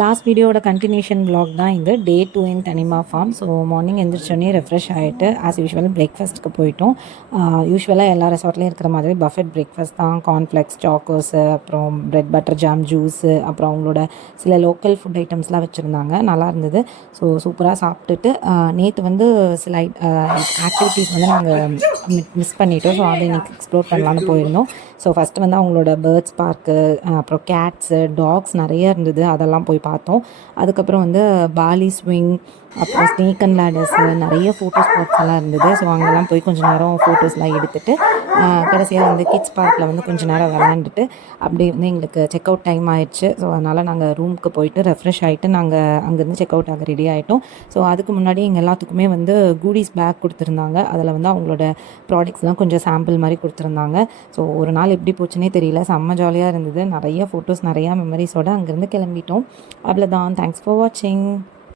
Last வீடியோட continuation vlog தான் இது. டே 2 இன் தனிமா ஃபார்ம். ஸோ மார்னிங் எழுந்திரிச்சோடனே ரெஃப்ரெஷ் ஆகிட்டு ஆஸ் யூஷுவல் பிரேக்ஃபாஸ்ட்டுக்கு போயிட்டோம். யூஸ்வலாக எல்லா ரெசார்ட்லேயும் இருக்கிற மாதிரி பஃபெட் பிரேக்ஃபாஸ்ட் தான். கார்ன்ஃப்ளெக்ஸ், சாக்கோஸு, அப்புறம் பிரெட் பட்டர் ஜாம், ஜூஸு, அப்புறம் அவங்களோட சில லோக்கல் ஃபுட் ஐட்டம்ஸ்லாம் வச்சுருந்தாங்க. நல்லா இருந்தது. ஸோ சூப்பராக சாப்பிட்டுட்டு நேற்று வந்து சில ஆக்டிவிட்டீஸ் வந்து நாங்கள் மிஸ் பண்ணிட்டோம். ஸோ அதை இன்றைக்கி எக்ஸ்ப்ளோர் பண்ணலான்னு போயிருந்தோம். ஸோ ஃபஸ்ட்டு வந்து அவங்களோட பேர்ட்ஸ் பார்க்கு, அப்புறம் கேட்ஸு, டாக்ஸ் நிறைய இருந்தது. அதெல்லாம் போய் பார்த்தோம். அதுக்கப்புறம் வந்து பாலி ஸ்விங், அப்புறம் ஸ்னேக் அண்ட் லேடர்ஸு, நிறைய ஃபோட்டோ ஸ்பாட்ஸ் எல்லாம் இருந்தது. ஸோ அங்கெல்லாம் போய் கொஞ்சம் நேரம் ஃபோட்டோஸ்லாம் எடுத்துகிட்டு கடைசியாக வந்து கிட்ஸ் பார்க்கில் வந்து கொஞ்சம் நேரம் விளாண்டுட்டு அப்படியே வந்து எங்களுக்கு செக் அவுட் டைம் ஆயிடுச்சு. ஸோ அதனால் நாங்கள் ரூமுக்கு போயிட்டு ரெஃப்ரெஷ் ஆகிட்டு நாங்கள் அங்கேருந்து செக் அவுட் ஆக ரெடி ஆகிட்டோம். ஸோ அதுக்கு முன்னாடி எங்கள் எல்லாத்துக்குமே வந்து கூடிஸ் பேக் கொடுத்துருந்தாங்க. அதில் வந்து அவங்களோட ப்ராடக்ட்ஸ்லாம் கொஞ்சம் சாம்பிள் மாதிரி கொடுத்துருந்தாங்க. ஸோ ஒரு நாள் எப்படி போச்சுன்னே தெரியல. செம்ம ஜாலியாக இருந்தது. நிறைய ஃபோட்டோஸ், நிறையா மெமரிஸோடு அங்கேருந்து கிளம்பிட்டோம். அவ்வளோதான். தேங்க்ஸ் ஃபார் வாட்சிங்.